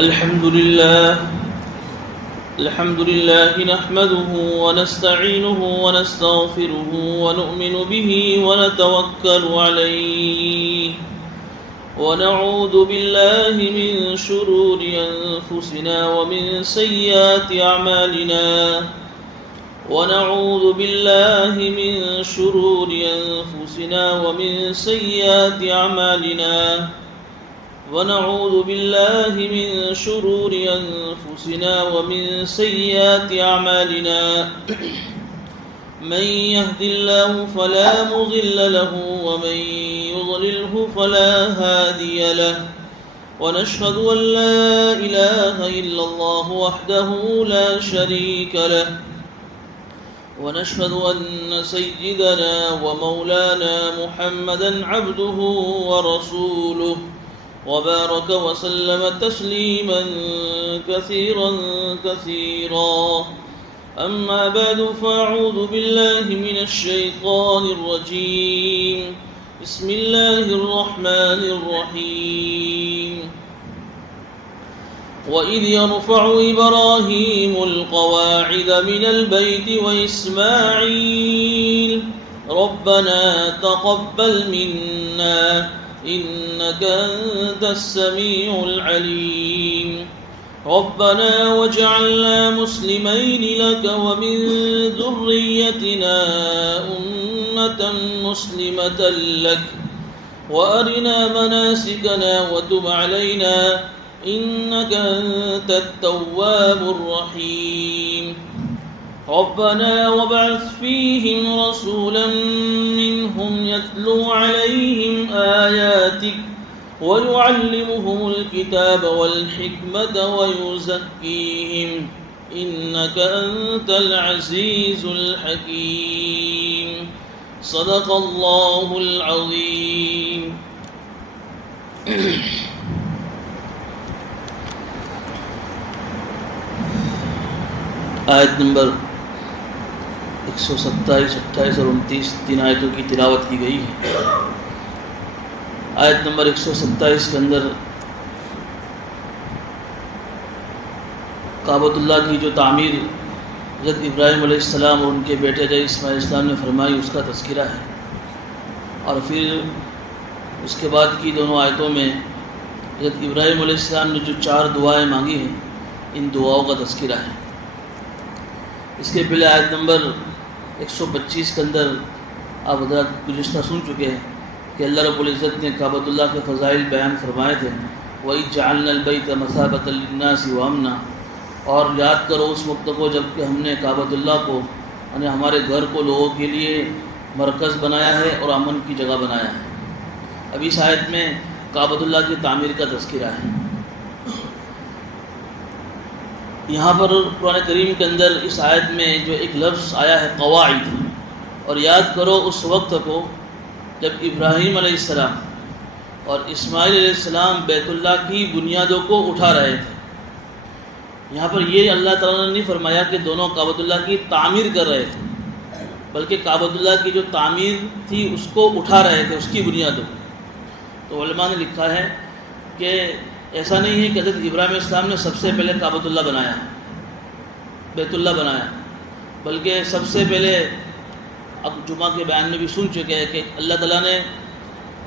الحمد لله نحمده ونستعينه ونستغفره ونؤمن به ونتوكل عليه ونعوذ بالله من شرور أنفسنا ومن سيئات أعمالنا ونعوذ بالله من شرور أنفسنا ومن سيئات أعمالنا ونعوذ بالله من شرور أنفسنا ومن سيئات أعمالنا من يهد الله فلا مضل له ومن يضلله فلا هادي له ونشهد أن لا إله إلا الله وحده لا شريك له ونشهد أن سيدنا ومولانا محمدا عبده ورسوله وبارك وسلم تسليما كثيرا أما بعد فأعوذ بالله من الشيطان الرجيم بسم الله الرحمن الرحيم وإذ يرفع إبراهيم القواعد من البيت وإسماعيل ربنا تقبل منا إنك أنت السميع العليم ربنا واجعلنا مسلمين لك ومن ذريتنا أمة مسلمة لك وأرنا مناسكنا وتب علينا إنك أنت التواب الرحيم ربنا وابعث فيهم رسولا منهم يتلو عليهم آياتك ويعلمهم الكتاب والحكمة ويزكيهم إنك أنت العزيز الحكيم صدق الله العظيم آیت نمبر 127, 28 اور 29 تین آیتوں کی تلاوت کی گئی ہے۔ آیت نمبر 127 کے اندر کعبۃ اللہ کی جو تعمیر حضرت ابراہیم علیہ السلام اور ان کے بیٹے حضرت اسماعیل علیہ السلام نے فرمائی اس کا تذکرہ ہے، اور پھر اس کے بعد کی دونوں آیتوں میں حضرت ابراہیم علیہ السلام نے جو 4 دعائیں مانگی ہیں ان دعاؤں کا تذکرہ ہے۔ اس کے پہلے آیت نمبر 125 کے اندر آپ حضرات گزشتہ سن چکے ہیں کہ اللہ رب العزت نے کعبۃ اللہ کے فضائل بیان فرمائے تھے، وَإِذْ جَعَلْنَا الْبَيْتَ مَثَابَةً لِلنَّاسِ وَأَمْنًا، اور یاد کرو اس وقت کو جب کہ ہم نے کعبۃ اللہ کو یعنی ہمارے گھر کو لوگوں کے لیے مرکز بنایا ہے اور امن کی جگہ بنایا ہے۔ اب اس آیت میں کعبۃ اللہ کی تعمیر کا تذکرہ ہے۔ یہاں پر قرآن کریم کے اندر اس آیت میں جو ایک لفظ آیا ہے قواعد، اور یاد کرو اس وقت کو جب ابراہیم علیہ السلام اور اسماعیل علیہ السلام بیت اللہ کی بنیادوں کو اٹھا رہے تھے۔ یہاں پر یہ اللہ تعالیٰ نے نہیں فرمایا کہ دونوں کعبۃ اللہ کی تعمیر کر رہے تھے، بلکہ کعبۃ اللہ کی جو تعمیر تھی اس کو اٹھا رہے تھے، اس کی بنیادوں۔ تو علماء نے لکھا ہے کہ ایسا نہیں ہے کہ حضرت ابراہیم علیہ السلام نے سب سے پہلے کعبۃ اللہ بنایا، بیت اللہ بنایا، بلکہ سب سے پہلے اب جمعہ کے بیان میں بھی سن چکے ہیں کہ اللہ تعالیٰ نے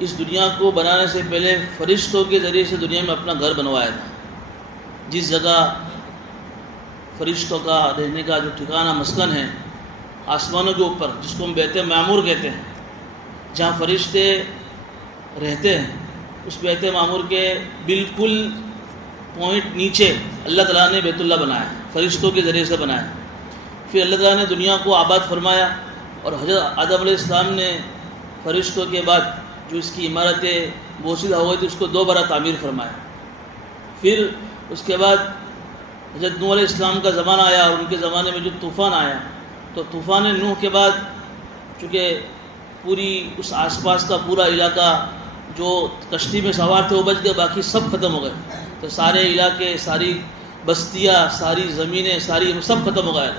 اس دنیا کو بنانے سے پہلے فرشتوں کے ذریعے سے دنیا میں اپنا گھر بنوایا تھا۔ جس جگہ فرشتوں کا رہنے کا جو ٹھکانہ مسکن ہے آسمانوں کے اوپر، جس کو ہم بیت معمور کہتے ہیں، جہاں فرشتے رہتے ہیں، اس بیت معمور کے بالکل پوائنٹ نیچے اللہ تعالیٰ نے بیت اللہ بنایا، فرشتوں کے ذریعے سے بنایا۔ پھر اللہ تعالیٰ نے دنیا کو آباد فرمایا، اور حضرت آدم علیہ السلام نے فرشتوں کے بعد جو اس کی عمارتیں بوسیدہ ہو گئی تھی اس کو دوبارہ تعمیر فرمایا۔ پھر اس کے بعد حضرت نوح علیہ السلام کا زمانہ آیا، اور ان کے زمانے میں جو طوفان آیا، تو طوفان نوح کے بعد چونکہ پوری اس آس پاس کا پورا علاقہ جو کشتی میں سوار تھے وہ بچ گئے، باقی سب ختم ہو گئے، تو سارے علاقے، ساری بستیاں، ساری زمینیں، ساری سب ختم ہو گئے۔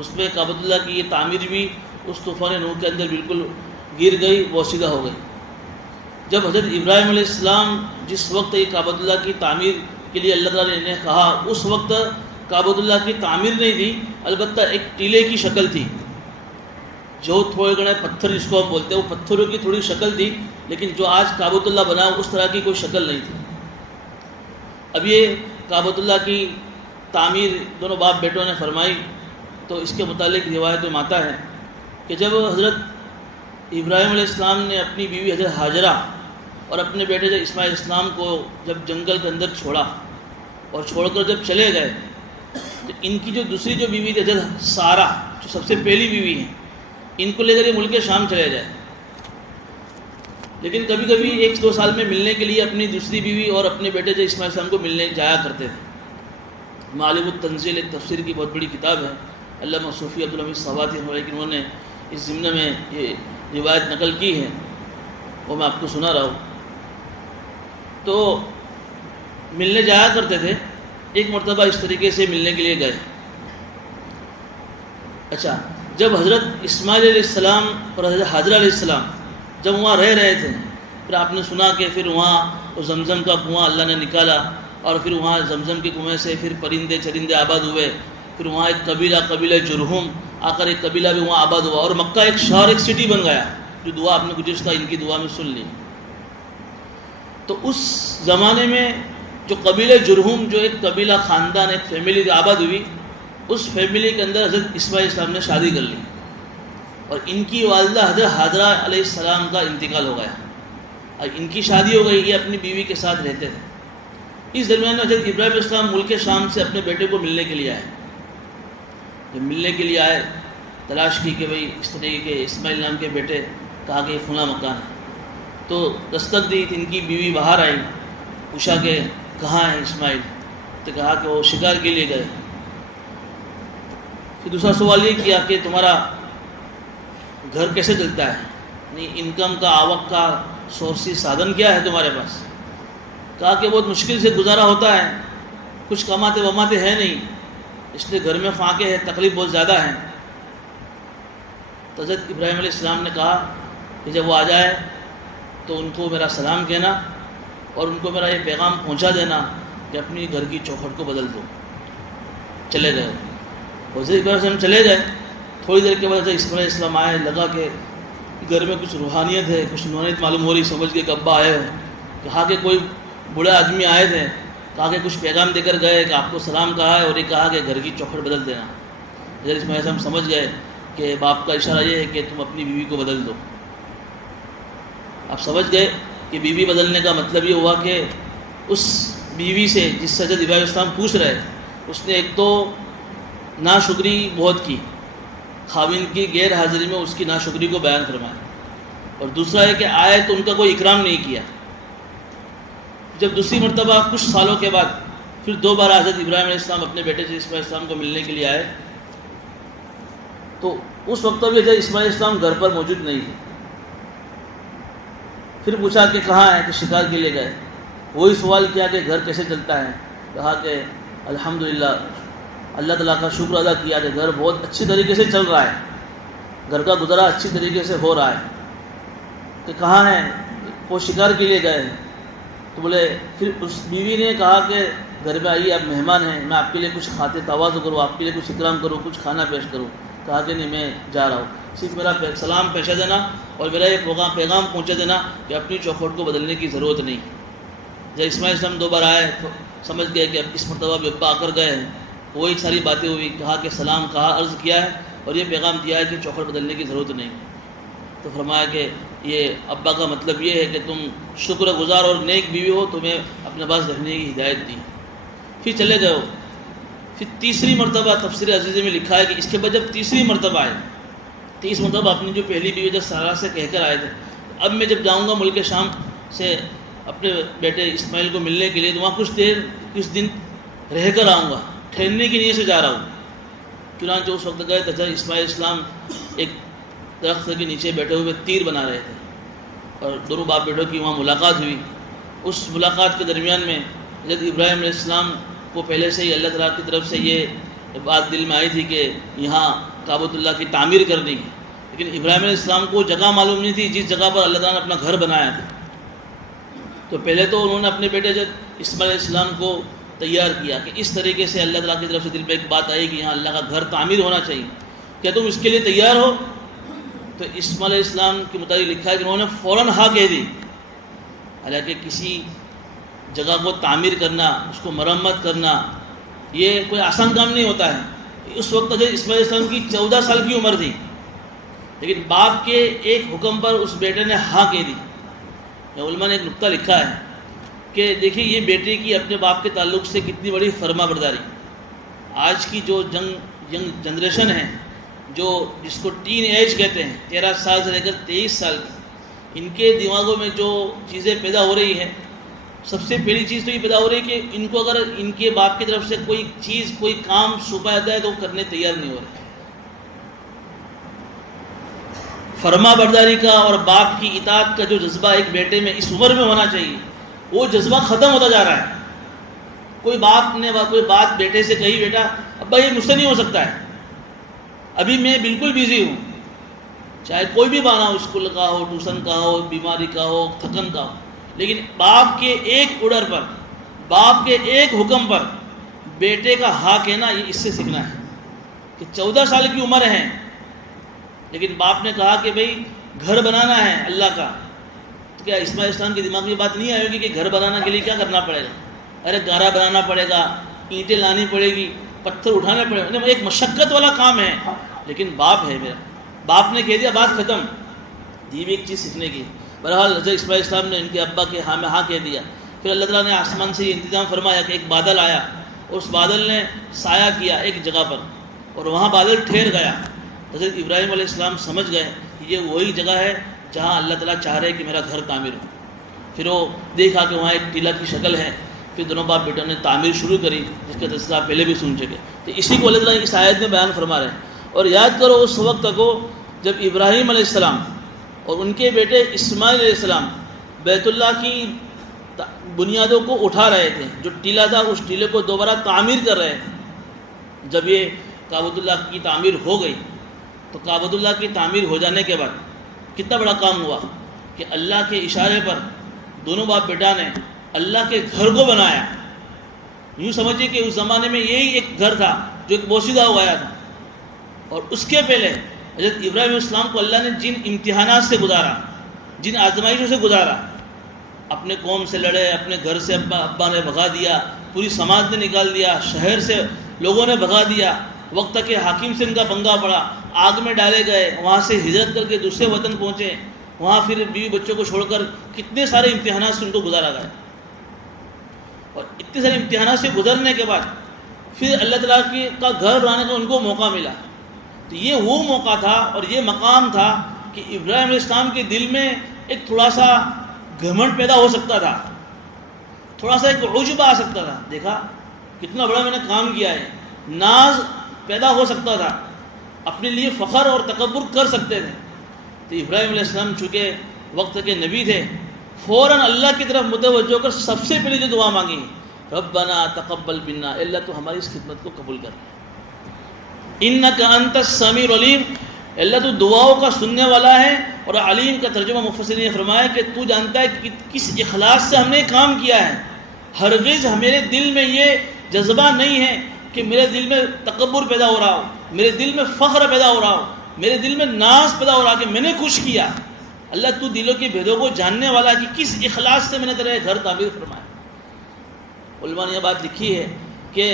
اس میں کعبۃ اللہ کی یہ تعمیر بھی اس طوفان نوح کے اندر بالکل گر گئی، بوسیدہ ہو گئی۔ جب حضرت ابراہیم علیہ السلام جس وقت یہ کعبۃ اللہ کی تعمیر کے لیے اللہ تعالیٰ نے انہیں کہا، اس وقت کعبۃ اللہ کی تعمیر نہیں تھی، البتہ ایک ٹیلے کی شکل تھی، جو تھوڑے گھنے پتھر جس کو ہم بولتے ہیں، وہ پتھروں کی تھوڑی شکل تھی، لیکن جو آج کعبۃ اللہ بنا اس طرح کی کوئی شکل نہیں تھی۔ اب یہ کعبۃ اللہ کی تعمیر دونوں باپ بیٹوں نے فرمائی، تو اس کے متعلق روایت میں آتا ہے کہ جب حضرت ابراہیم علیہ السلام نے اپنی بیوی حضرت ہاجرہ اور اپنے بیٹے جو اسماعیل علیہ السلام کو جب جنگل کے اندر چھوڑا اور چھوڑ کر جب چلے گئے، تو ان کی جو دوسری جو بیوی تھی حضرت سارہ، جو سب سے پہلی بیوی ہیں، ان کو لے کر یہ ملک شام چلے جائے، لیکن کبھی کبھی 1-2 سال میں ملنے کے لیے اپنی دوسری بیوی اور اپنے بیٹے جو اسماعیل علیہ السلام کو ملنے جایا کرتے تھے۔ معالم التنزیل ایک تفسیر کی بہت بڑی کتاب ہے، علامہ صوفی عبدالحمید صوتی، لیکن انہوں نے اس ضمن میں یہ روایت نقل کی ہے، وہ میں آپ کو سنا رہا ہوں۔ تو ملنے جایا کرتے تھے، ایک مرتبہ اس طریقے سے ملنے کے لیے گئے۔ اچھا، جب حضرت اسماعیل علیہ السلام اور حضرت ہاجرہ علیہ السلام جب وہاں رہ رہے تھے، پھر آپ نے سنا کہ پھر وہاں وہ زمزم کا کنواں اللہ نے نکالا، اور پھر وہاں زمزم کے کنویں سے پھر پرندے چرندے آباد ہوئے، پھر وہاں ایک قبیلہ جرہم آ کر ایک قبیلہ بھی وہاں آباد ہوا، اور مکہ ایک شہر، ایک سٹی بن گیا، جو دعا آپ نے گزشتہ ان کی دعا میں سن لی۔ تو اس زمانے میں جو قبیلہ جرہم، جو ایک قبیلہ خاندان، ایک فیملی آباد ہوئی، اس فیملی کے اندر حضرت اسماعیل السلام نے شادی کر لی، اور ان کی والدہ حضرت ہاجرہ علیہ السلام کا انتقال ہو گیا، اور ان کی شادی ہو گئی، یہ اپنی بیوی کے ساتھ رہتے تھے۔ اس درمیان میں حضرت ابراہیم علیہ السلام ملک شام سے اپنے بیٹے کو ملنے کے لیے آئے۔ جب ملنے کے لیے آئے، تلاش کی کہ بھئی اس طریقے کے اسماعیل نام کے بیٹے، کہا کہ یہ فلاں مکان ہے، تو دستک دی، ان کی بیوی باہر آئی، پوچھا کہ کہاں ہے اسماعیل، تو کہا کہ وہ شکار کے لیے گئے۔ پھر دوسرا سوال یہ کیا کہ تمہارا گھر کیسے چلتا ہے، یعنی انکم کا، آوک کا سورسی سادھن کیا ہے تمہارے پاس؟ کہا کہ بہت مشکل سے گزارا ہوتا ہے، کچھ کماتے وماتے ہیں نہیں، اس لیے گھر میں فاقے ہے، تکلیف بہت زیادہ ہے۔ تو حضرت ابراہیم علیہ السلام نے کہا کہ جب وہ آ جائے تو ان کو میرا سلام کہنا، اور ان کو میرا یہ پیغام پہنچا دینا کہ اپنی گھر کی چوکھٹ کو بدل دو۔ چلے گئے، حضرت ابراہیم علیہ السلام چلے گئے۔ تھوڑی دیر کے بعد حضرت اسماعیل علیہ السلام آئے، لگا کہ گھر میں کچھ روحانیت ہے، کچھ نورانیت معلوم ہو رہی، سمجھ کے کہ ابا آئے ہیں۔ کہا کہ کوئی بوڑھے آدمی آئے تھے، کہا کہ کچھ پیغام دے کر گئے کہ آپ کو سلام کہا ہے، اور یہ کہا کہ گھر کی چوکھٹ بدل دینا۔ حضرت اسماعیل علیہ السلام سمجھ گئے کہ باپ کا اشارہ یہ ہے کہ تم اپنی بیوی کو بدل دو۔ آپ سمجھ گئے کہ بیوی بدلنے کا مطلب یہ ہوا کہ اس بیوی سے جس سے حضرت ابراہیم علیہ السلام پوچھ رہے، اس نے ایک تو ناشکری بہت کی، خاوند کی غیر حاضری میں اس کی ناشکری کو بیان فرمایا، اور دوسرا ہے کہ آئے تو ان کا کوئی اکرام نہیں کیا۔ جب دوسری مرتبہ کچھ سالوں کے بعد پھر دوبارہ حضرت ابراہیم علیہ السلام اپنے بیٹے سے اسماعیل علیہ السلام کو ملنے کے لیے آئے، تو اس وقت بھی حضرت اسماعیل علیہ السلام گھر پر موجود نہیں تھے۔ پھر پوچھا کہ کہاں ہے، کہ شکار کے لیے گئے۔ وہی سوال کیا کہ گھر کیسے چلتا ہے، کہا کہ الحمدللہ، اللہ تعالیٰ کا شکر ادا کیا کہ گھر بہت اچھی طریقے سے چل رہا ہے، گھر کا گزارا اچھی طریقے سے ہو رہا ہے۔ کہ کہاں ہے، وہ شکار کے لیے گئے ہیں۔ تو بولے، پھر اس بیوی نے کہا کہ گھر میں آئیے، آپ مہمان ہیں، میں آپ کے لیے کچھ کھاتے تواضع کروں، آپ کے لیے کچھ اکرام کروں، کچھ کھانا پیش کروں۔ کہا کہ نہیں، میں جا رہا ہوں، صرف میرا سلام پیش دینا اور میرا یہ پیغام پہنچا دینا کہ اپنی چوکھٹ کو بدلنے کی ضرورت نہیں۔ جب اسماعیل السلام دوبارہ آئے تو سمجھ گئے کہ اب اس مرتبہ بھی ابا آ کر گئے ہیں، وہی ساری باتیں ہوئی، کہا کہ سلام کہا، عرض کیا ہے، اور یہ پیغام دیا ہے کہ چوکھٹ بدلنے کی ضرورت نہیں۔ تو فرمایا کہ یہ ابا کا مطلب یہ ہے کہ تم شکر گزار اور نیک بیوی ہو، تمہیں اپنے پاس رکھنے کی ہدایت دی۔ پھر چلے گئے ہو۔ پھر تیسری مرتبہ تفسیر عزیزہ میں لکھا ہے کہ اس کے بعد جب تیسری مرتبہ آئے، 30 مرتبہ اپنی جو پہلی بیوی جب سارہ سے کہہ کر آئے تھے، اب میں جب جاؤں گا ملک شام سے اپنے بیٹے اسماعیل کو ملنے کے لیے، تو وہاں کچھ دن رہ کر آؤں گا، ٹھہرنے کی نیت سے جا رہا ہوں۔ چنانچہ اس وقت گئے تو حضرت اسماعیل السلام ایک درخت کے نیچے بیٹھے ہوئے تیر بنا رہے تھے، اور دونوں باپ بیٹوں کی وہاں ملاقات ہوئی۔ اس ملاقات کے درمیان میں حضرت ابراہیم علیہ السلام کو پہلے سے ہی اللہ تعالیٰ کی طرف سے یہ بات دل میں آئی تھی کہ یہاں کعبۃ اللہ کی تعمیر کرنی ہے، لیکن ابراہیم علیہ السلام کو جگہ معلوم نہیں تھی جس جگہ پر اللہ تعالیٰ نے اپنا گھر بنایا تھا۔ تو پہلے تو انہوں نے اپنے بیٹے حضرت اسماعیل علیہ السلام کو تیار کیا کہ اس طریقے سے اللہ تعالیٰ کی طرف سے دل پہ ایک بات آئی کہ یہاں اللہ کا گھر تعمیر ہونا چاہیے، کیا تم اس کے لیے تیار ہو؟ تو اسماعیل علیہ السلام کے متعلق لکھا ہے کہ انہوں نے فوراً ہاں کہہ دی۔ حالانکہ کسی جگہ کو تعمیر کرنا، اس کو مرمت کرنا، یہ کوئی آسان کام نہیں ہوتا ہے۔ اس وقت جو اسماعیل علیہ السلام کی 14 سال کی عمر تھی، لیکن باپ کے ایک حکم پر اس بیٹے نے ہاں کہہ دی۔ علماء نے ایک نقطہ لکھا ہے کہ دیکھیے یہ بیٹے کی اپنے باپ کے تعلق سے کتنی بڑی فرما برداری۔ آج کی جو ینگ جنریشن ہے، جو جس کو ٹین ایج کہتے ہیں، 13 سال سے لے کر 23 سال کی، ان کے دماغوں میں جو چیزیں پیدا ہو رہی ہیں، سب سے پہلی چیز تو یہ پیدا ہو رہی ہے کہ ان کو اگر ان کے باپ کی طرف سے کوئی چیز، کوئی کام سونپا جاتا ہے تو وہ کرنے تیار نہیں ہو رہے۔ فرما برداری کا اور باپ کی اطاعت کا جو جذبہ ایک بیٹے میں اس عمر میں ہونا چاہیے، وہ جذبہ ختم ہوتا جا رہا ہے۔ کوئی باپ نے کوئی بات بیٹے سے کہی، بیٹا ابا یہ مجھ سے نہیں ہو سکتا ہے، ابھی میں بالکل بیزی ہوں، چاہے کوئی بھی بہانہ ہو، اسکول کا ہو، ٹیوشن کا ہو، بیماری کا ہو، تھکن کا ہو، لیکن باپ کے ایک آرڈر پر، باپ کے ایک حکم پر بیٹے کا ہاں کہنا، یہ اس سے سیکھنا ہے کہ 14 سال کی عمر ہے، لیکن باپ نے کہا کہ بھئی گھر بنانا ہے اللہ کا، تو کیا اسماعیل اسلام کے دماغ میں یہ بات نہیں آئے گی کہ گھر بنانے کے لیے کیا کرنا پڑے گا؟ ارے گارا بنانا پڑے گا، اینٹیں لانی پڑے گی، پتھر اٹھانے پڑے گا، ایک مشقت والا کام ہے، لیکن باپ ہے میرا، باپ نے کہہ دیا بات ختم، دی بھی ایک چیز سیکھنے کی۔ بہرحال حضرت اسماعیل اسلام نے ان کے ابا کے ہاں میں ہاں کہہ دیا۔ پھر اللہ تعالیٰ نے آسمان سے یہ انتظام فرمایا کہ ایک بادل آیا، اس بادل نے سایہ کیا ایک جگہ پر، اور وہاں بادل ٹھہر گیا۔ حضرت ابراہیم علیہ السلام سمجھ گئے کہ یہ وہی جگہ ہے جہاں اللہ تعالیٰ چاہ رہے کہ میرا گھر تعمیر ہو۔ پھر وہ دیکھا کہ وہاں ایک ٹیلا کی شکل ہے، پھر دونوں باپ بیٹوں نے تعمیر شروع کری، جس کا تذکرہ پہلے بھی سن چکے۔ تو اسی کو اللہ تعالیٰ اس آیت میں بیان فرما رہے ہیں۔ اور یاد کرو اس وقت کو جب ابراہیم علیہ السلام اور ان کے بیٹے اسماعیل علیہ السلام بیت اللہ کی بنیادوں کو اٹھا رہے تھے، جو ٹیلا تھا اس ٹیلے کو دوبارہ تعمیر کر رہے تھے۔ جب یہ کعبۃ اللہ کی تعمیر ہو گئی تو کعبۃ اللہ کی تعمیر ہو جانے کے بعد کتنا بڑا کام ہوا کہ اللہ کے اشارے پر دونوں باپ بیٹا نے اللہ کے گھر کو بنایا۔ یوں سمجھیے کہ اس زمانے میں یہی ایک گھر تھا جو ایک بوسیدہ ہو گیا تھا، اور اس کے پہلے حضرت ابراہیم علیہ السلام کو اللہ نے جن امتحانات سے گزارا، جن آزمائشوں سے گزارا، اپنے قوم سے لڑے، اپنے گھر سے ابا نے بھگا دیا، پوری سماج نے نکال دیا، شہر سے لوگوں نے بھگا دیا، وقت کے حاکم سے ان کا پنگا پڑا، آگ میں ڈالے گئے، وہاں سے ہجرت کر کے دوسرے وطن پہنچے، وہاں پھر بیوی بچوں کو چھوڑ کر کتنے سارے امتحانات سے ان کو گزارا گیا۔ اور اتنے سارے امتحانات سے گزرنے کے بعد پھر اللہ تعالیٰ کا گھر بنانے کا ان کو موقع ملا۔ تو یہ وہ موقع تھا اور یہ مقام تھا کہ ابراہیم علیہ السلام کے دل میں ایک تھوڑا سا گھمنڈ پیدا ہو سکتا تھا، تھوڑا سا ایک عجب آ سکتا تھا، دیکھا کتنا بڑا میں نے کام کیا ہے، ناز پیدا ہو سکتا تھا، اپنے لیے فخر اور تکبر کر سکتے تھے۔ تو ابراہیم علیہ السلام چونکہ وقت کے نبی تھے، فوراً اللہ کی طرف متوجہ ہو کر سب سے پہلے جو دعا مانگی، ربنا تقبل منا، اللہ تو ہماری اس خدمت کو قبول کر، انک انت السمیع العلیم، اللہ تو دعاؤں کا سننے والا ہے۔ اور علیم کا ترجمہ مفسرین نے فرمایا کہ تو جانتا ہے کہ کس اخلاص سے ہم نے کام کیا ہے، ہرگز میرے دل میں یہ جذبہ نہیں ہے کہ میرے دل میں تکبر پیدا ہو رہا ہو، میرے دل میں فخر پیدا ہو رہا ہو، میرے دل میں ناز پیدا ہو رہا کہ میں نے کچھ کیا۔ اللہ تو دلوں کے بھیدوں کو جاننے والا کہ کس اخلاص سے میں نے تیرا گھر تعمیر فرمایا۔ علماء نے یہ بات لکھی ہے کہ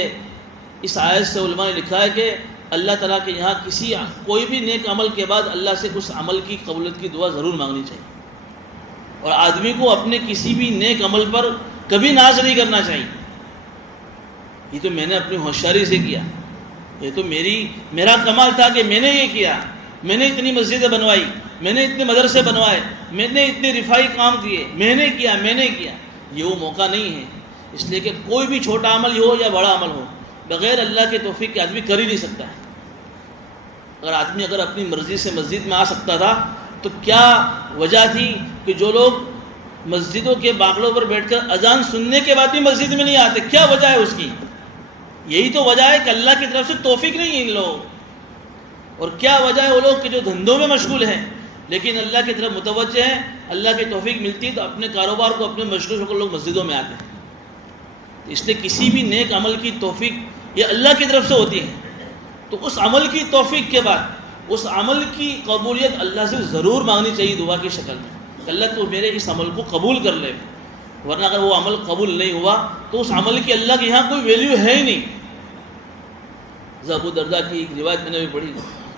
اس آیت سے علماء نے لکھا ہے کہ اللہ تعالیٰ کے یہاں کوئی بھی نیک عمل کے بعد اللہ سے اس عمل کی قبولیت کی دعا ضرور مانگنی چاہیے، اور آدمی کو اپنے کسی بھی نیک عمل پر کبھی ناز نہیں کرنا چاہیے، یہ تو میں نے اپنی ہوشیاری سے کیا، یہ تو میرا کمال تھا کہ میں نے یہ کیا، میں نے اتنی مسجدیں بنوائی، میں نے اتنے مدرسے بنوائے، میں نے اتنے رفائی کام کیے، میں نے کیا۔ یہ وہ موقع نہیں ہے، اس لیے کہ کوئی بھی چھوٹا عمل ہو یا بڑا عمل ہو، بغیر اللہ کے توفیق کے آدمی کر ہی نہیں سکتا ہے۔ آدمی اگر اپنی مرضی سے مسجد میں آ سکتا تھا تو کیا وجہ تھی کہ جو لوگ مسجدوں کے باغلوں پر بیٹھ کر اذان سننے کے بعد بھی مسجد میں نہیں آتے، کیا وجہ ہے اس کی؟ یہی تو وجہ ہے کہ اللہ کی طرف سے توفیق نہیں ہے ان لوگوں۔ اور کیا وجہ ہے وہ لوگ کہ جو دھندوں میں مشغول ہیں لیکن اللہ کی طرف متوجہ ہیں، اللہ کی توفیق ملتی تو اپنے کاروبار کو، اپنے مشغول ہو کر لوگ مسجدوں میں آتے ہیں۔ اس لیے کسی بھی نیک عمل کی توفیق یہ اللہ کی طرف سے ہوتی ہے، تو اس عمل کی توفیق کے بعد اس عمل کی قبولیت اللہ سے ضرور مانگنی چاہیے دعا کی شکل میں کہ اللہ تو میرے اس عمل کو قبول کر لے، ورنہ اگر وہ عمل قبول نہیں ہوا تو اس عمل کی اللہ کے یہاں کوئی ویلیو ہے ہی نہیں۔ ابو درداء کی ایک روایت میں نے بھی پڑھی،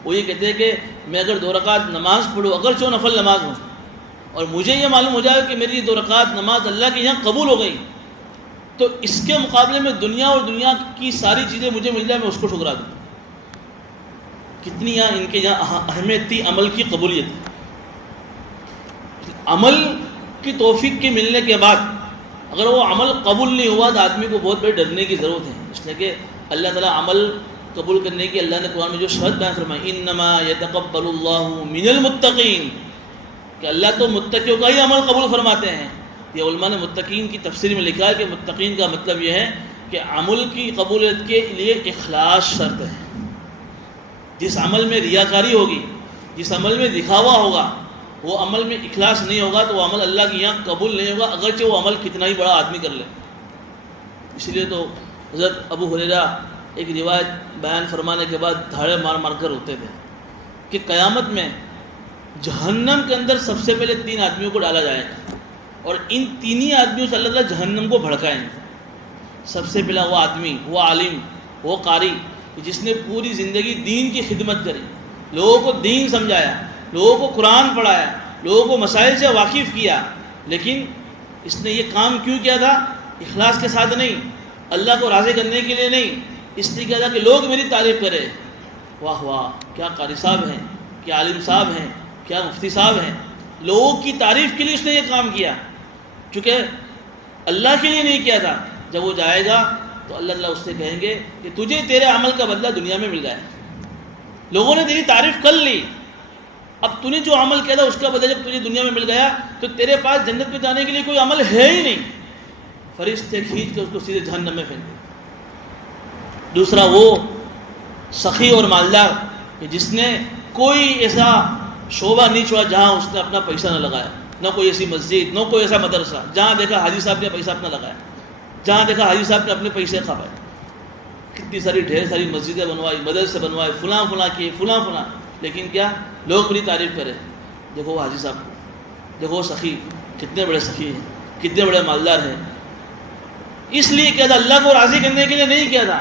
وہ یہ کہتے ہیں کہ میں اگر 2 رکعت نماز پڑھوں، اگرچہ نفل نماز ہوں، اور مجھے یہ معلوم ہو جائے کہ میری 2 رکعت نماز اللہ کے یہاں قبول ہو گئی، تو اس کے مقابلے میں دنیا اور دنیا کی ساری چیزیں مجھے مل جائیں، میں اس کو ٹھکرا دوں۔ کتنی یہاں ان کے یہاں اہمیت تھی عمل کی قبولیت۔ عمل کی توفیق کے ملنے کے بعد اگر وہ عمل قبول نہیں ہوا تو آدمی کو بہت بڑے ڈرنے کی ضرورت ہے، اس لیے کہ اللہ تعالیٰ عمل قبول کرنے کی اللہ نے قرآن میں جو شرط بیان فرمائی، انما یتقبل اللہ من المتقین، کہ اللہ تو متقیوں کا ہی عمل قبول فرماتے ہیں۔ یہ علماء نے متقین کی تفسیر میں لکھا ہے کہ متقین کا مطلب یہ ہے کہ عمل کی قبولیت کے لیے اخلاص شرط ہے۔ جس عمل میں ریاکاری ہوگی، جس عمل میں دکھاوا ہوگا، وہ عمل میں اخلاص نہیں ہوگا تو وہ عمل اللہ کے یہاں قبول نہیں ہوگا، اگرچہ وہ عمل کتنا ہی بڑا آدمی کر لے۔ اس لیے تو حضرت ابو ہریرہ ایک روایت بیان فرمانے کے بعد دھاڑے مار مار کر روتے تھے کہ قیامت میں جہنم کے اندر سب سے پہلے 3 آدمیوں کو ڈالا جائے گا، اور ان 3 ہی آدمیوں سے اللہ تعالیٰ جہنم کو بھڑکائیں گے۔ سب سے پہلا وہ آدمی، وہ عالم، وہ قاری جس نے پوری زندگی دین کی خدمت کری، لوگوں کو دین سمجھایا، لوگوں کو قرآن پڑھایا، لوگوں کو مسائل سے واقف کیا، لیکن اس نے یہ کام کیوں کیا تھا؟ اخلاص کے ساتھ نہیں، اللہ کو راضی کرنے کے لیے نہیں، اس لیے کیا تھا کہ لوگ میری تعریف کرے، واہ واہ کیا قاری صاحب ہیں، کیا عالم صاحب ہیں، کیا مفتی صاحب ہیں۔ لوگوں کی تعریف کے لیے اس نے یہ کام کیا، چونکہ اللہ کے لیے نہیں کیا تھا۔ جب وہ جائے گا تو اللہ تعالیٰ اس سے کہیں گے کہ تجھے تیرے عمل کا بدلہ دنیا میں مل گیا ہے، لوگوں نے تیری تعریف کر لی، اب تو نے جو عمل کیا تھا اس کا بدلہ جب تجھے دنیا میں مل گیا تو تیرے پاس جنت میں جانے کے لیے کوئی عمل ہے ہی نہیں۔ فرشتے کھینچ کے اس کو سیدھے جہنم میں پھینک دیں۔ دوسرا وہ سخی اور مالدار کہ جس نے کوئی ایسا شعبہ نہیں چھوڑا جہاں اس نے اپنا پیسہ نہ لگایا، نہ کوئی ایسی مسجد، نہ کوئی ایسا مدرسہ جہاں دیکھا حاجی صاحب نے پیسہ اپنا لگایا، جہاں دیکھا حاجی صاحب نے اپنے پیسے کھپائے۔ کتنی ساری ڈھیر ساری مسجدیں بنوائی، مدرسے بنوائے، فلاں فلاں کیے، فلاں فلاں، لیکن کیا لوگ بڑی تعریف کرے، دیکھو وہ حاجی صاحب، دیکھو وہ سخی، کتنے بڑے سخی ہیں، کتنے بڑے مالدار ہیں۔ اس لیے کیا تھا؟ اللہ کو راضی کرنے کے لیے نہیں کیا تھا۔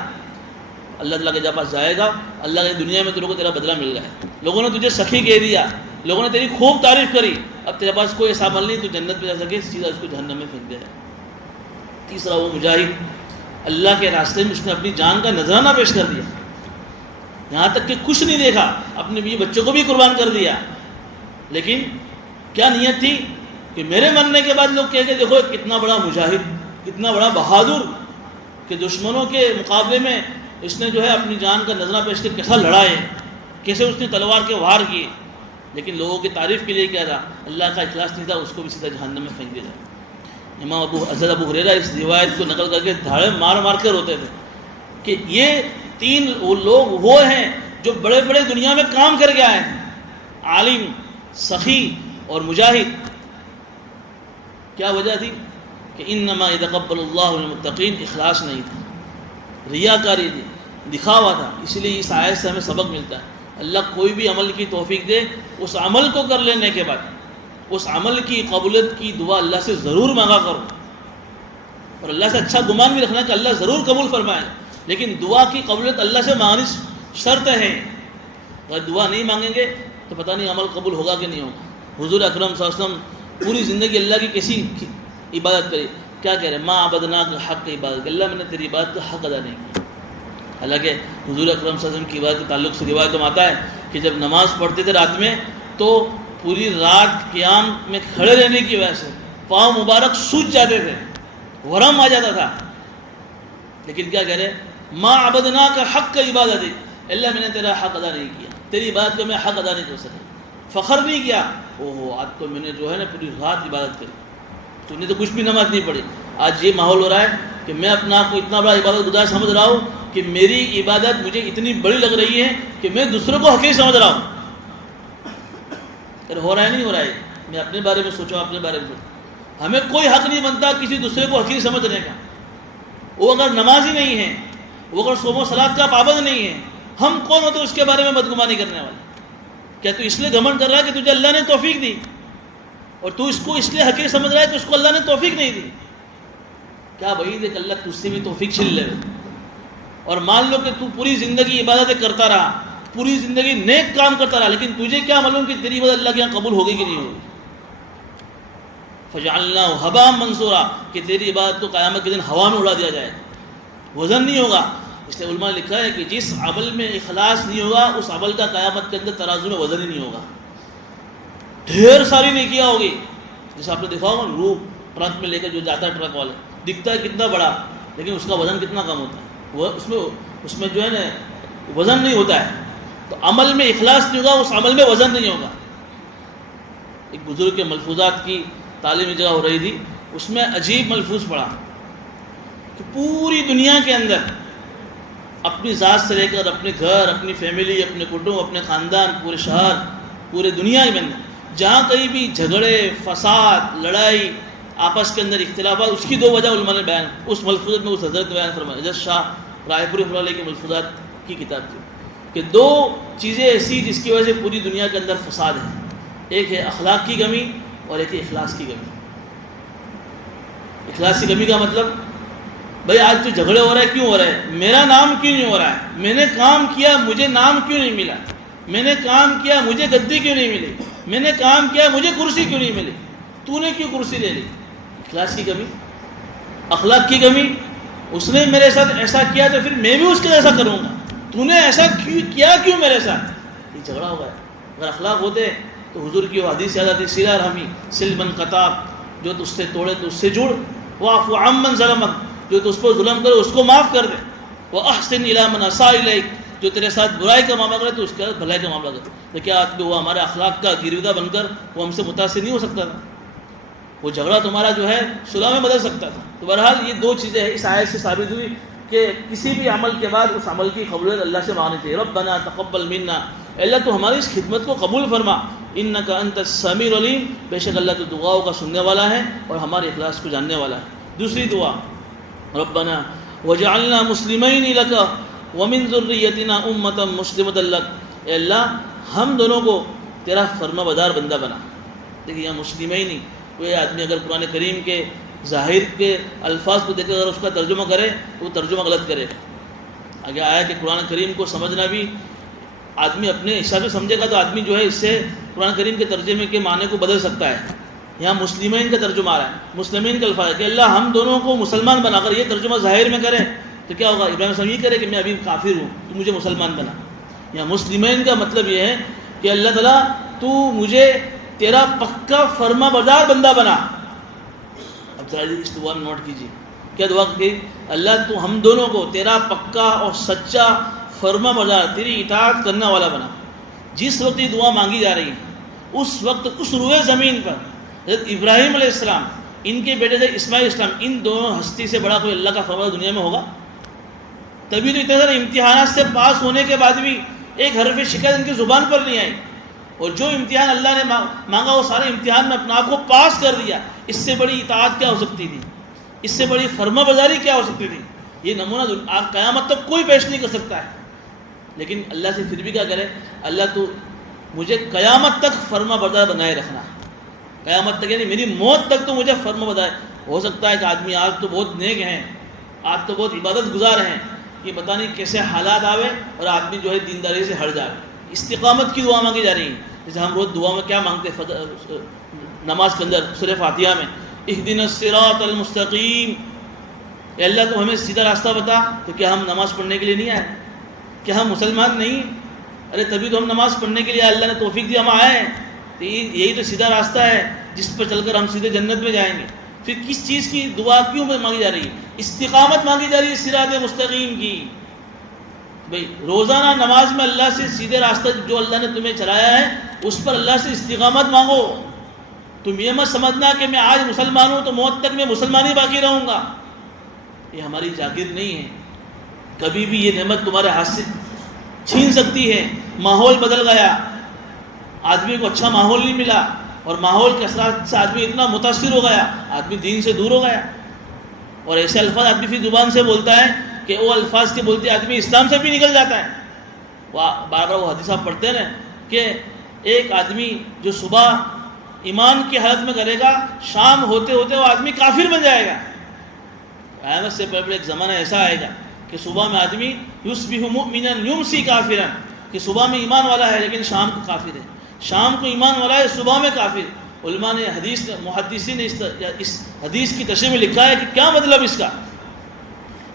اللہ تعالیٰ کے پاس جائے گا، اللہ نے دنیا میں تیرے کو تیرا بدلہ مل گیا ہے، لوگوں نے تجھے سخی کہہ دیا، لوگوں نے تیری خوب تعریف کری، اب تیرے پاس کوئی ایسا عمل نہیں تو جنت پہ جا سکے، سیدھا اس کو جہنم میں پھینک دے۔ تیسرا وہ مجاہد، اللہ کے راستے میں اس نے اپنی جان کا نذرانہ پیش کر دیا، یہاں تک کہ کچھ نہیں دیکھا، اپنے بیوی بچوں کو بھی قربان کر دیا، لیکن کیا نیت تھی کہ میرے مرنے کے بعد لوگ کہہ کے دیکھو کتنا بڑا مجاہد، کتنا بڑا بہادر، کہ دشمنوں کے مقابلے میں اس نے جو ہے اپنی جان کا نذرانہ پیش کر کیسا لڑا ہے، کیسے اس نے تلوار کے وار کیے، لیکن لوگوں کی تعریف کے لیے کیا تھا؟ اللہ کا اخلاص نہیں تھا، اس کو بھی سیدھا جہنم میں پھینک دیا۔ امام حضرت ابو ہریرہ اس روایت کو نقل کر کے دھاڑے مار مار کر روتے تھے کہ یہ 3 لوگ وہ ہیں جو بڑے بڑے دنیا میں کام کر کے آئے ہیں، عالم، سخی اور مجاہد۔ کیا وجہ تھی؟ کہ انما یتقبل اللہ من المتقین، اخلاص نہیں تھا، ریاکاری تھی، دکھاوا تھا۔ اس لیے اس آیت سے ہمیں سبق ملتا ہے، اللہ کوئی بھی عمل کی توفیق دے، اس عمل کو کر لینے کے بعد اس عمل کی قبولیت کی دعا اللہ سے ضرور مانگا کرو، اور اللہ سے اچھا گمان بھی رکھنا کہ اللہ ضرور قبول فرمائے، لیکن دعا کی قبولیت اللہ سے مانگنی شرط ہے۔ اگر دعا نہیں مانگیں گے تو پتہ نہیں عمل قبول ہوگا کہ نہیں ہوگا۔ حضور اکرم صلی اللہ علیہ وسلم پوری زندگی اللہ کی کیسی عبادت کری، کیا کہہ رہے ہیں؟ ما عبدناک حق عبادت، اللہ میں نے تیری عبادت کا حق ادا نہیں کیا۔ حالانکہ حضور اکرم صلی اللہ علیہ وسلم کی عبادت کے تعلق سے روایت میں آتا ہے کہ جب نماز پڑھتے تھے رات میں تو پوری رات قیام میں کھڑے رہنے کی وجہ سے پاؤں مبارک سوج جاتے تھے، ورم آ جاتا تھا، لیکن کیا کہہ رہے ہیں؟ ما عبدناک حق عبادت، اللہ میں نے تیرا حق ادا نہیں کیا، تیری عبادت کو میں حق ادا نہیں کر سکا، فخر نہیں کیا، اوہو آج تو میں نے جو ہے نا پوری رات عبادت کری، تو نے تو کچھ بھی نماز نہیں پڑھی۔ آج یہ ماحول ہو رہا ہے کہ میں اپنا آپ کو اتنا بڑا عبادت گزار سمجھ رہا ہوں کہ میری عبادت مجھے اتنی بڑی لگ رہی ہے کہ میں دوسروں کو حقیر سمجھ رہا ہوں۔ ہو رہا ہے نہیں ہو رہا ہے؟ میں اپنے بارے میں سوچوں، اپنے بارے میں سوچوں، ہمیں کوئی حق نہیں بنتا کسی دوسرے کو حقیر سمجھنے کا۔ وہ اگر نمازی نہیں ہے، وہ اگر صوم و صلات کا پابند نہیں ہے، ہم کون ہوتے اس کے بارے میں بدگمانی کرنے والے؟ کیا تو اس لیے گھمنڈ کر رہا ہے کہ تجھے اللہ نے توفیق دی اور تو اس کو اس لیے حقیر سمجھ رہا ہے کہ اس کو اللہ نے توفیق نہیں دی؟ کیا بعید ہے کہ اللہ تجھ سے بھی توفیق چھین لے. اور مان لو کہ تو پوری زندگی عبادتیں کرتا رہا، پوری زندگی نیک کام کرتا رہا، لیکن تجھے کیا معلوم کہ تیری عبادت اللہ کے یہاں قبول ہوگی کہ نہیں ہوگی. فجعلناہ ہباء منثورا، کہ تیری عبادت کو قیامت کے دن ہوا میں اڑا دیا جائے، وزن نہیں ہوگا. اس لیے علماء نے لکھا ہے کہ جس عمل میں اخلاص نہیں ہوگا اس عمل کا قیامت کے اندر ترازو میں وزن ہی نہیں ہوگا. ڈھیر ساری نیکیاں ہوگی، جیسے آپ نے دیکھا ہوگا روح ٹرک میں لے کر جو جاتا ہے، ٹرک والے دکھتا ہے کتنا بڑا لیکن اس کا وزن کتنا کم ہوتا ہے. وہ اس میں جو ہے نا وزن نہیں ہوتا ہے. تو عمل میں اخلاص نہیں ہوگا، اس عمل میں وزن نہیں ہوگا. ایک بزرگ کے ملفوظات کی تعلیمی جگہ ہو رہی تھی، اس میں عجیب ملفوظ پڑھا کہ پوری دنیا کے اندر اپنی ذات سے لے کر اپنے گھر، اپنی فیملی، اپنے کنٹم، اپنے خاندان، پورے شہر، پورے دنیا کے اندر جہاں کہیں بھی جھگڑے، فساد، لڑائی، آپس کے اندر اختلافات، اس کی دو وجہ علماء نے بیان اس ملفوظات میں اس حضرت بیان فرمایا. حضرت شاہ رائے پوری فرمانے کے ملفوظات کی کتاب تھی کہ دو چیزیں ایسی جس کی وجہ سے پوری دنیا کے اندر فساد ہے. ایک ہے اخلاق کی کمی اور ایک ہے اخلاص کی کمی. اخلاص کی کمی کا مطلب بھائی آج تو جھگڑے ہو رہا ہے، کیوں ہو رہا ہے؟ میرا نام کیوں نہیں ہو رہا ہے؟ میں نے کام کیا مجھے نام کیوں نہیں ملا؟ میں نے کام کیا مجھے گدی کیوں نہیں ملی؟ میں نے کام کیا مجھے کرسی کیوں نہیں ملی؟ تو نے کیوں کرسی لے لی؟ اخلاص کی کمی. اخلاق کی کمی، اس نے میرے ساتھ ایسا کیا تو پھر میں بھی اس کے جیسا کروں گا. تو نے ایسا کیا کیوں میرے ساتھ؟ یہ جھگڑا ہوا ہے. اگر اخلاق ہوتے تو حضور کی وہ حدیث یاد آتی، سلا رحمی سل من قطع، جو تجھ سے توڑے تو اس سے جڑ، واعف عمن ظلمک، جو تو اس پر ظلم کرے اس کو معاف کر دے، واحسن الی من اساء الیک، جو تیرے ساتھ برائی کا معاملہ کرے تو اس کے ساتھ بھلائی کا معاملہ کرے. تو کیا آدمی وہ ہمارے اخلاق کا گرویدہ بن کر وہ ہم سے متاثر نہیں ہو سکتا تھا؟ وہ جھگڑا تمہارا جو ہے صلح میں بدل سکتا تھا. تو بہرحال یہ دو چیزیں اس آیت سے ثابت ہوئی کہ کسی بھی عمل کے بعد اس عمل کی قبولیت اللہ سے مانگنی چاہیے. ربنا تقبل منا، اللہ تو ہماری اس خدمت کو قبول فرما، انک انت السمیع العلیم، بے شک اللہ تو دعاؤں کا سننے والا ہے اور ہمارے اخلاص کو جاننے والا ہے. دوسری دعا، ربنا وجعلنا مسلمین لک ومن ذریتنا امۃ مسلمۃ لک، اے اللہ ہم دونوں کو تیرا فرما بردار بندہ بنا. دیکھیے یہاں مسلمین ہی، کوئی آدمی اگر قرآن کریم کے ظاہر کے الفاظ کو دیکھ کر اگر اس کا ترجمہ کرے تو وہ ترجمہ غلط کرے. آگے آیا کہ قرآن کریم کو سمجھنا بھی آدمی اپنے حساب سے سمجھے گا تو آدمی جو ہے اس سے قرآن کریم کے ترجمے کے معنی کو بدل سکتا ہے. یہاں مسلمین کا ترجمہ آ رہا ہے، مسلمین کا الفاظ ہے کہ اللہ ہم دونوں کو مسلمان بنا کر، یہ ترجمہ ظاہر میں کریں تو کیا ہوگا؟ ابراہیم السلام یہ کرے کہ میں ابھی کافر ہوں تو مجھے مسلمان بنا. یہاں مسلمین کا مطلب یہ ہے کہ اللہ تعالیٰ تو مجھے تیرا پکا فرما بردار بندہ بنا. اب ذرا اس دعا میں نوٹ کیجیے کیا دعا کی؟ اللہ تو ہم دونوں کو تیرا پکا اور سچا فرما بردار، تیری اطاعت کرنے والا بنا. جس وقت یہ دعا مانگی جا رہی ہے اس وقت اس روئے زمین پر حضرت ابراہیم علیہ السلام، ان کے بیٹے تھے اسماعیل السلام، ان دونوں ہستی سے بڑا کوئی اللہ کا فرمان دنیا میں ہوگا؟ تبھی تو اتنے سارے امتحانات سے پاس ہونے کے بعد بھی ایک حرف شکایت ان کی زبان پر نہیں آئی، اور جو امتحان اللہ نے مانگا وہ سارے امتحان میں اپنا آپ کو پاس کر دیا. اس سے بڑی اطاعت کیا ہو سکتی تھی؟ اس سے بڑی فرما برداری کیا ہو سکتی تھی؟ یہ نمونہ آپ قیامت تک کوئی پیش نہیں کر سکتا ہے. لیکن اللہ سے پھر بھی کیا کرے؟ اللہ تو مجھے قیامت تک فرما بردار بنائے رکھنا، قیامت تک یعنی میری موت تک تو مجھے فرما بردار. ہو سکتا ہے کہ آدمی آج تو بہت نیک ہیں، آج تو بہت عبادت گزار ہیں، یہ پتہ نہیں کیسے حالات آوے اور آدمی جو ہے دینداری سے ہٹ جائے. استقامت کی دعا مانگی جا رہی ہے. جیسے ہم روز دعا میں کیا مانگتے ہیں نماز کے اندر سورہ فاتحہ میں، اہدنا الصراط المستقیم، اے اللہ تو ہمیں سیدھا راستہ بتا. تو کیا ہم نماز پڑھنے کے لیے نہیں آئے؟ کیا ہم مسلمان نہیں؟ ارے تبھی تو ہم نماز پڑھنے کے لیے اللہ نے توفیق دی، ہم آئے ہیں. تو یہی تو سیدھا راستہ ہے جس پر چل کر ہم سیدھے جنت میں جائیں گے. پھر کس چیز کی دعا کیوں مانگی جا رہی ہے؟ استقامت مانگی جا رہی ہے صراط مستقیم کی. بھئی روزانہ نماز میں اللہ سے سیدھے راستہ جو اللہ نے تمہیں چلایا ہے اس پر اللہ سے استقامت مانگو. تم یہ مت سمجھنا کہ میں آج مسلمان ہوں تو موت تک میں مسلمان ہی باقی رہوں گا. یہ ہماری جاگیر نہیں ہے. کبھی بھی یہ نعمت تمہارے ہاتھ سے چھین سکتی ہے. ماحول بدل گیا، آدمی کو اچھا ماحول نہیں ملا اور ماحول کے اثرات سے آدمی اتنا متاثر ہو گیا، آدمی دین سے دور ہو گیا. اور ایسے الفاظ آدمی پھر زبان سے بولتا ہے کہ وہ الفاظ کے بولتے آدمی اسلام سے بھی نکل جاتا ہے. بار بار وہ حدیث آپ پڑھتے ہیں نا کہ ایک آدمی جو صبح ایمان کی حالت میں کرے گا شام ہوتے ہوتے وہ آدمی کافر بن جائے گا. قیامت سے پہلے ایک زمانہ ایسا آئے گا کہ صبح میں آدمی یصبح مؤمنا یمسی کافرا، کہ صبح میں ایمان والا ہے لیکن شام کو کافر ہے، شام کو ایمان والا ہے صبح میں کافر. علماء نے محدثین نے اس حدیث کی تشریح میں لکھا ہے کہ کیا مطلب اس کا،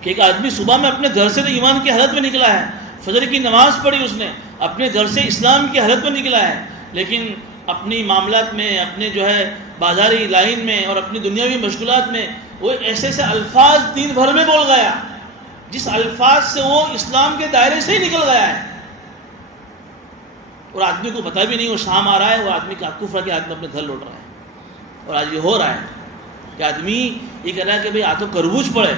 کہ ایک آدمی صبح میں اپنے گھر سے تو ایمان کی حالت میں نکلا ہے، فجر کی نماز پڑھی اس نے، اپنے گھر سے اسلام کی حالت میں نکلا ہے، لیکن اپنی معاملات میں، اپنے جو ہے بازاری لائن میں اور اپنی دنیاوی مشغولات میں وہ ایسے ایسے الفاظ دین بھر میں بول گیا جس الفاظ سے وہ اسلام کے دائرے سے ہی نکل گیا ہے، اور آدمی کو پتہ بھی نہیں. وہ شام آ رہا ہے، وہ آدمی کا کفر کے ہاتھ میں اپنے گھر لوٹ رہا ہے. اور آج یہ ہو رہا ہے کہ آدمی یہ کہہ رہا ہے کہ بھئی آ تو کربوج پڑے،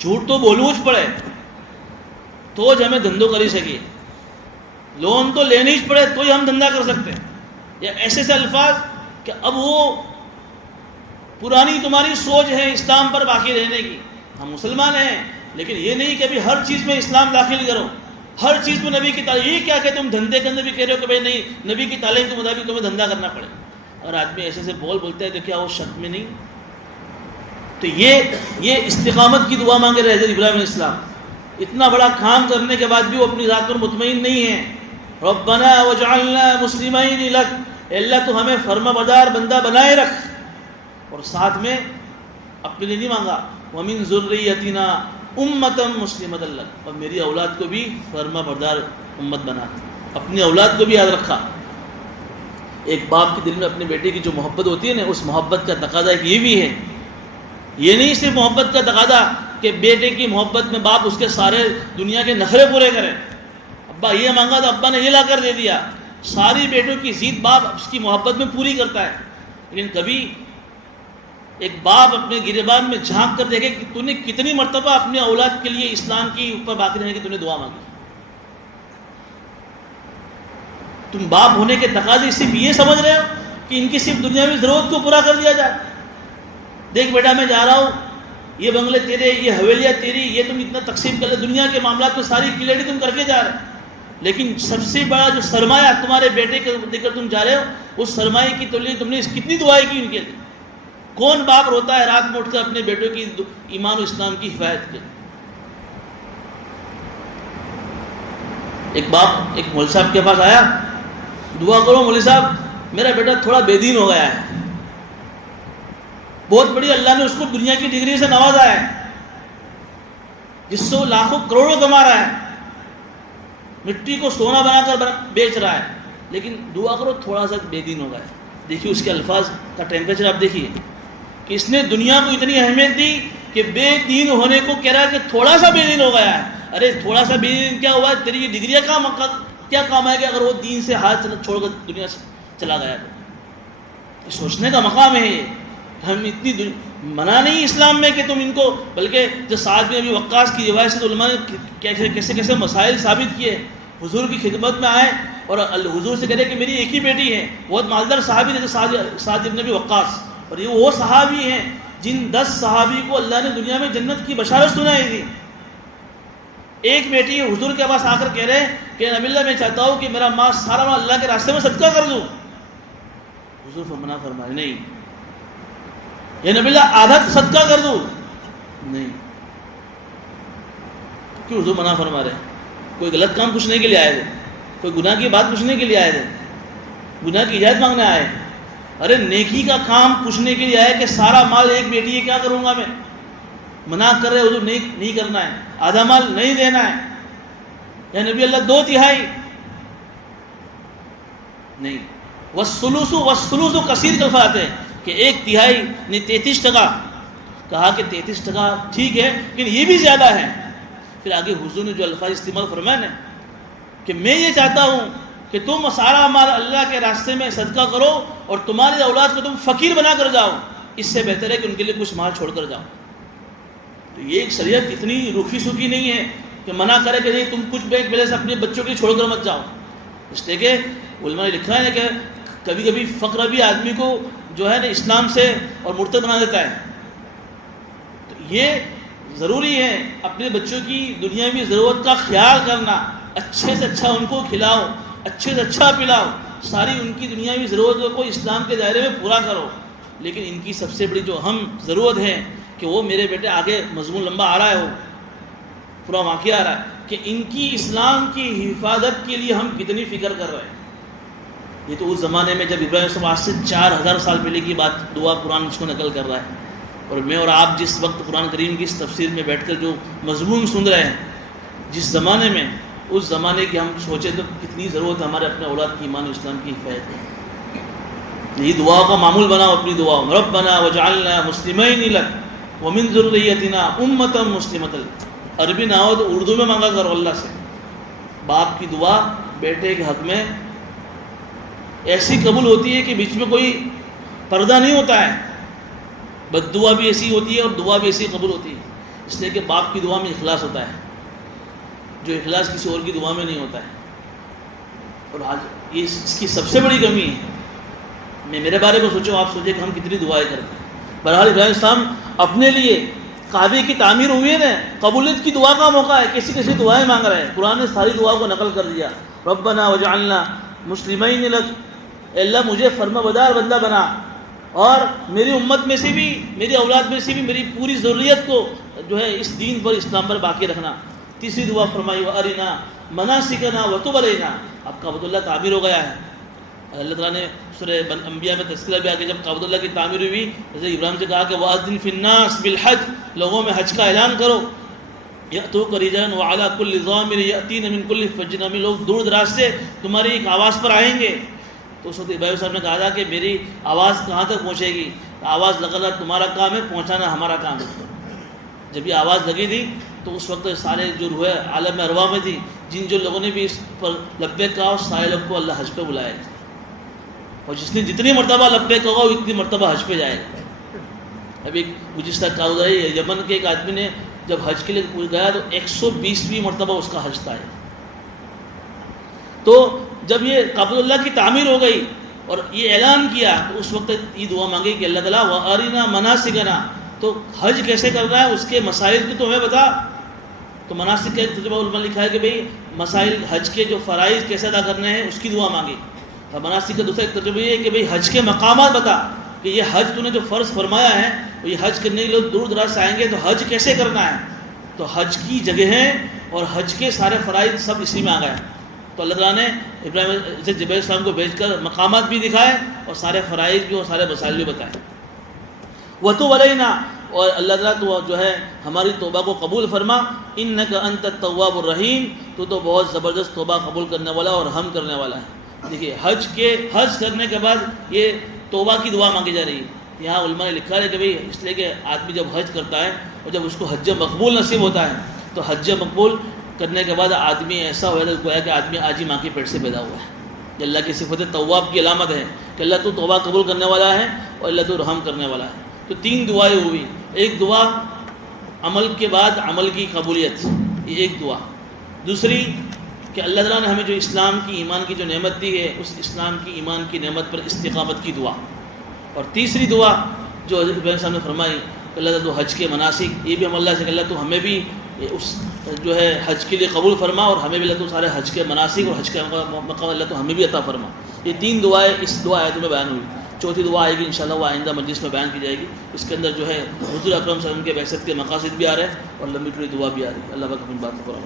جھوٹ تو بولوج پڑے تو ج ہمیں دھندو کری سکے، لون تو لینے ہی پڑے تو ہی ہم دھندا کر سکتے ہیں. یا ایسے ایسے الفاظ کہ اب وہ پرانی تمہاری سوچ ہے اسلام پر باقی رہنے کی. ہم مسلمان ہیں لیکن یہ نہیں کہ ابھی ہر چیز میں اسلام داخل کرو، ہر چیز میں نبی کی تعلیم. یہ کیا کہ تم دھندے کے اندر بھی کہہ رہے ہو کہ بھائی نہیں، نبی کی تعلیم کے مطابق تمہیں دھندا کرنا پڑے. اور آدمی ایسے سے بولتے ہیں تو کیا وہ شک میں نہیں؟ تو یہ استقامت کی دعا مانگے رہے حضرت ابراہیم علیہ السلام. اتنا بڑا کام کرنے کے بعد بھی وہ اپنی ذات پر مطمئن نہیں ہیں. ربنا وجعلنا مسلمین لک، اے اللہ تو ہمیں فرما بردار بندہ بنائے رکھ. اور ساتھ میں اپنے لیے نہیں مانگا ومن ذریتنا امۃ مسلمۃ لک، اور میری اولاد کو بھی فرما بردار امت بنا. اپنی اولاد کو بھی یاد رکھا. ایک باپ کے دل میں اپنے بیٹے کی جو محبت ہوتی ہے نا، اس محبت کا تقاضا ایک یہ بھی ہے. یہ نہیں صرف محبت کا تقاضا کہ بیٹے کی محبت میں باپ اس کے سارے دنیا کے نخرے پورے کرے. ابا یہ مانگا تو ابا نے یہ لا کر دے دیا. ساری بیٹوں کی ضد باپ اس کی محبت میں پوری کرتا ہے. لیکن کبھی ایک باپ اپنے گریبان میں جھانک کر دیکھے کہ تو نے کتنی مرتبہ اپنے اولاد کے لیے اسلام کی اوپر باقی رہنے کی تو نے دعا مانگی. تم باپ ہونے کے تقاضے صرف یہ سمجھ رہے ہو کہ ان کی صرف دنیاوی ضرورت کو پورا کر دیا جائے. دیکھ بیٹا میں جا رہا ہوں، یہ بنگلے تیرے، یہ حویلیاں تیری، یہ تم اتنا تقسیم کر لے، دنیا کے معاملات میں ساری کلیئرٹی تم کر کے جا رہے. لیکن سب سے بڑا جو سرمایہ تمہارے بیٹے کے دے کر تم جا رہے ہو، اس سرمایہ کی تو لیے تم نے کتنی دعائیں کی ان کے لیے. کون باپ روتا ہے رات میں اٹھ کر اپنے بیٹوں کی ایمان و اسلام کی حفاظت کے؟ ایک باپ ایک مولوی صاحب کے پاس آیا، دعا کرو مولوی صاحب میرا بیٹا تھوڑا بے دین ہو گیا ہے، بہت بڑی اللہ نے اس کو دنیا کی ڈگری سے نوازا ہے جس سے وہ لاکھوں کروڑوں کما رہا ہے، مٹی کو سونا بنا کر بیچ رہا ہے، لیکن دعا کرو تھوڑا سا بے دین ہو گیا ہے. دیکھیے اس کے الفاظ کا ٹیمپریچر آپ دیکھیے کہ اس نے دنیا کو اتنی اہمیت دی کہ بے دین ہونے کو کہہ رہا ہے کہ تھوڑا سا بے دین ہو گیا ہے. ارے تھوڑا سا بے دین کیا ہوا ہے؟ تیری یہ ڈگریاں کیا کام آئے گا اگر وہ دین سے ہاتھ چھوڑ کر دنیا سے چلا گیا تو. سوچنے کا مقام ہے یہ. ہم اتنی منع نہیں اسلام میں کہ تم ان کو، بلکہ جو سعد بن ابی وقاص کی روایت سے علماء نے کیسے کیسے مسائل ثابت کیے. حضور کی خدمت میں آئے اور حضور سے کہتے کہ میری ایک ہی بیٹی ہے. بہت مالدار صحابی تھے سعد بن ابی وقاص، اور یہ وہ صحابی ہیں جن 10 صحابی کو اللہ نے دنیا میں جنت کی بشارت سنائی تھی. ایک بیٹی حضور کے پاس آ کر کہہ رہے کہ نبی اللہ میں چاہتا ہوں کہ میرا ماں سارا مال اللہ کے راستے میں صدقہ کر دوں. حضور منع فرمائے نہیں. یا نبی اللہ آدھا صدقہ کر دوں؟ نہیں. کیوں حضور منع فرما رہے؟ کوئی غلط کام پوچھنے کے لیے آئے تھے؟ کوئی گناہ کی بات پوچھنے کے لیے آئے تھے؟ گناہ کی اجازت مانگنے آئے؟ ارے نیکی کا کام پوچھنے کے لیے آئے کہ سارا مال ایک بیٹی ہے کیا کروں گا میں. منع کر رہے حضور نہیں کرنا ہے، آدھا مال نہیں دینا ہے. یا نبی اللہ 2/3 نہیں. والثلث کثیر کلفہ آتے ہیں کہ 1/3 نہیں 33%. کہا کہ 33% ٹھیک ہے لیکن یہ بھی زیادہ ہے. پھر آگے حضور نے جو الفاظ استعمال فرمائے نا کہ میں یہ چاہتا ہوں کہ تم سارا مال اللہ کے راستے میں صدقہ کرو اور تمہاری اولاد کو تم فقیر بنا کر جاؤ، اس سے بہتر ہے کہ ان کے لیے کچھ مال چھوڑ کر جاؤ. تو یہ ایک شریعت اتنی روکھی سوکھی نہیں ہے کہ منع کرے کہ نہیں تم کچھ بینک بیلنس اپنے بچوں کے لیے چھوڑ کر مت جاؤ. اس لیے کہ علماء نے لکھا ہے کہ کبھی کبھی فقر بھی آدمی کو جو ہے نا اسلام سے اور مرتد بنا دیتا ہے. تو یہ ضروری ہے اپنے بچوں کی دنیاوی ضرورت کا خیال کرنا، اچھے سے اچھا ان کو کھلاؤ، اچھے سے اچھا پلاؤ، ساری ان کی دنیاوی ضرورتوں کو اسلام کے دائرے میں پورا کرو. لیکن ان کی سب سے بڑی جو اہم ضرورت ہے کہ وہ میرے بیٹے آگے مضمون لمبا آ رہا ہے، وہ پورا واقعہ آ رہا ہے کہ ان کی اسلام کی حفاظت کے لیے ہم کتنی فکر کر رہے ہیں. یہ تو اس زمانے میں جب ابراہیم صاحب آج سے 4000 سال پہلے کی بات دعا قرآن اس کو نقل کر رہا ہے، اور میں اور آپ جس وقت قرآن کریم کی اس تفسیر میں بیٹھ کر جو مضمون سن رہے ہیں جس زمانے میں، اس زمانے کی ہم سوچیں تو کتنی ضرورت ہے ہمارے اپنے اولاد کی ایمان و اسلام کی حفاظت ہے. یہ دعا کا معمول بناؤ اپنی دعا میں. ربنا وجعلنا مسلمین لک ومن ذریتنا امۃ مسلمۃ. عربی نہ ہو تو اردو میں مانگا کرو اللہ سے. باپ کی دعا بیٹے کے حق میں ایسی قبول ہوتی ہے کہ بیچ میں کوئی پردہ نہیں ہوتا ہے. بد دعا بھی ایسی ہوتی ہے اور دعا بھی ایسی قبول ہوتی ہے، اس لیے کہ باپ کی دعا میں اخلاص ہوتا ہے، جو اخلاص کسی اور کی دعا میں نہیں ہوتا ہے. اور آج یہ اس کی سب سے بڑی کمی ہے. میں میرے بارے میں سوچو، آپ سوچیں کہ ہم کتنی دعائیں کرتے ہیں. بہرحال ابراہیم السلام اپنے لیے کعبے کی تعمیر ہوئی ہے نا، قبولیت کی دعا کا موقع ہے، کیسی کیسی دعائیں مانگ رہے ہیں. قرآن نے ساری دعاؤں کو نقل کر دیا. ربنا وجعلنا مسلمین لک، اے اللہ مجھے فرما بدار بندہ بنا، اور میری امت میں سے بھی، میری اولاد میں سے بھی میری پوری ضروریت کو جو ہے اس دین پر، اسلام پر باقی رکھنا. تیسری دعا فرمائی وَأَرِنَا مَنَاسِكَنَا وَتُبْ عَلَيْنَا. اب کعبۃ اللہ تعمیر ہو گیا ہے. اللہ تعالیٰ نے سورہ انبیاء میں تذکرہ بھی آ کے جب کعبۃ اللہ کی تعمیر ہوئی، جیسے ابراہیم سے کہا کہ وَأَذِّنْ فِي النَّاسِ بِالْحَجِّ، لوگوں میں حج کا اعلان کرو. یأتوک رجالاً وعلی کل ضامر یأتین من کل فج عمیق، لوگ دور دراز سے تمہاری ایک آواز پر آئیں گے. تو اس وقت ابراہیم صاحب نے کہا تھا کہ میری آواز کہاں تک پہنچے گی؟ آواز لگانا تمہارا کام ہے، پہنچانا ہمارا کام ہے. جب یہ آواز لگی تھی تو اس وقت سارے جو روح عالم ارواح میں تھی، جو لوگوں نے بھی اس پر لبیک کہا، اس سارے لوگ کو اللہ حج پہ بلائے گا، اور جس نے جتنی مرتبہ لبیک کہا وہ اتنی مرتبہ حج پہ جائے گا. ابھی گزشتہ کہا یمن کے ایک آدمی نے جب حج کے لیے گیا تو 120ویں مرتبہ اس کا حج تھا. تو جب یہ کعبۃ اللہ کی تعمیر ہو گئی اور یہ اعلان کیا تو اس وقت یہ دعا مانگی کہ اللہ تعالیٰ وَأَرِنَا مَنَاسِكَنَا، تو حج کیسے کرنا ہے اس کے مسائل کو تو ہمیں بتا. تو مناسک کا ایک ترجمہ علماء نے لکھا ہے کہ بھئی مسائل حج کے جو فرائض کیسے ادا کرنے ہیں اس کی دعا مانگی. اور مناسک کا دوسرا ایک ترجمہ یہ ہے کہ بھئی حج کے مقامات بتا، کہ یہ حج تو نے جو فرض فرمایا ہے، یہ حج کرنے کے لوگ دور دراز سے آئیں گے تو حج کیسے کرنا ہے. تو حج کی جگہیں اور حج کے سارے فرائض سب اسی میں آ گئے. تو اللہ تعالیٰ نے ابراہیم سے جبرائیل السلام کو بھیج کر مقامات بھی دکھائے اور سارے فرائض بھی اور سارے مسائل بھی بتائے. وَتُبْ عَلَيْنَا، اور اللہ تعالیٰ تو جو ہے ہماری توبہ کو قبول فرما. اِنَّكَ أَنْتَ التَّوَّابُ الرَّحِيمُ، تو بہت زبردست توبہ قبول کرنے والا اور رحم کرنے والا ہے. دیکھیے حج کرنے کے بعد یہ توبہ کی دعا مانگی جا رہی ہے. یہاں علماء نے لکھا ہے کہ بھئی اس لیے کہ آدمی جب حج کرتا ہے اور جب اس کو حج مقبول نصیب ہوتا ہے تو حج مقبول کرنے کے بعد آدمی ایسا ہوا کہ آدمی آج ہی ماں کے پیٹ سے پیدا ہوا ہے. یہ اللہ کی صفت تواب کی علامت ہے کہ اللہ تو توبہ قبول کرنے والا ہے اور اللہ تو رحم کرنے والا ہے. تو 3 دعائیں ہوئی. ایک دعا عمل کے بعد عمل کی قبولیت، یہ ایک دعا. دوسری کہ اللہ تعالیٰ نے ہمیں جو اسلام کی ایمان کی جو نعمت دی ہے اس اسلام کی ایمان کی نعمت پر استقامت کی دعا. اور تیسری دعا جو حضرت ابراہیم صاحب نے فرمائی کہ اللہ تعالیٰ تو حج کے مناسک، یہ بھی ہم اللہ سے کہ اللہ تو ہمیں بھی اس جو ہے حج کے لیے قبول فرما، اور ہمیں بھی اللہ تو سارے حج کے مناسک اور حج کے مقام اللہ تو ہمیں بھی عطا فرما. یہ 3 دعائیں اس دعا آیت میں بیان ہوئی. چوتھی دعا آئے گی انشاءاللہ، وہ آئندہ مجلس میں بیان کی جائے گی. اس کے اندر جو ہے حضور اکرم صلی اللہ علیہ وسلم کے بعثت کے مقاصد بھی آ رہے ہیں اور لمبی چوڑی دعا بھی آ رہی ہے. اللہ پاک اپنی بات کو